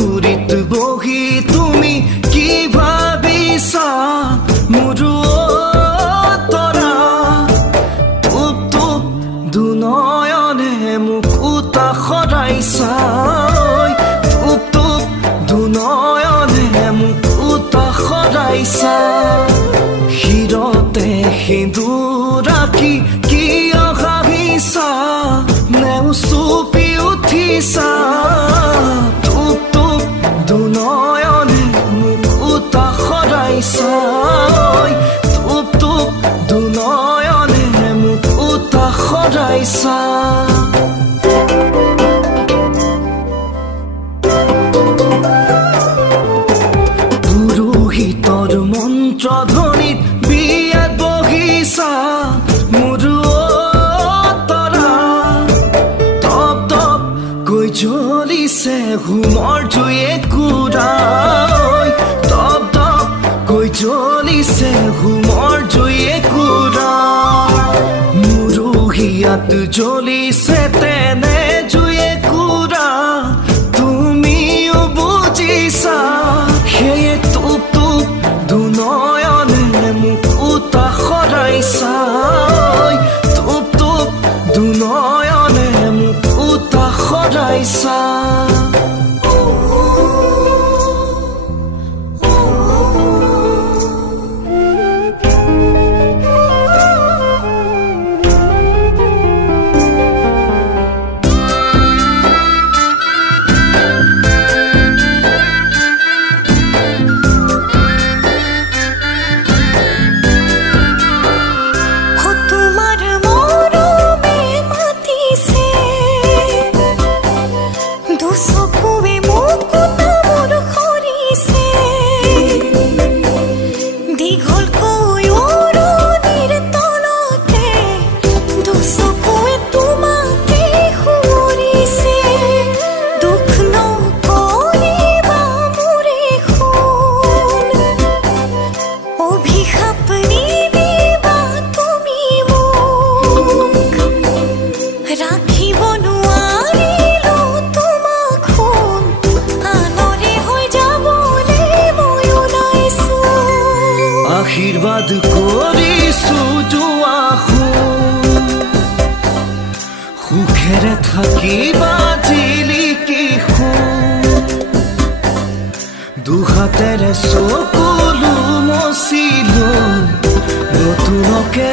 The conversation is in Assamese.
গুৰিত বহি তুমি কি ভাবিছা মোৰ তৰা টুপ টুপ দুনয়নে মোক উতা সৰাইছা টুপ টুপ দুনয়নে মোক উতা সৰাইছা শিৰতে সিন্দুৰ আঁকি কিয় হাঁহিছা নেও চুপি উঠিছা দুনয়নে মোক উতা সৰাইছা টুপ টুপ দুনয়নে মোক উতা সৰাইছা পুৰোহিতৰ মন্ত্ৰ ধ্বনিত বিয়াত বহিছা মোৰ তৰা তপ তপ কৈ জ্বলিছে হোমৰ জুয়ে কুৰাই তপ তপ কৈ জ্বলিছে হোমৰ জুয়ে কুৰাই মুৰুহিয়াত জ্বলিছে তেনে জুয়ে কুৰা তুমিও বুজিছা সেয়ে টুপ টুপ দুনয়নে মোক উতা সৰাইছা টুপ টুপ দুনয়নে মোক উতা সৰাইছা আশীৰ্বাদ কৰিছো যোৱাহো সুখেৰে থাকিবা জিলিকি দুহাতেৰে চকুলো মচিলো নতুনকে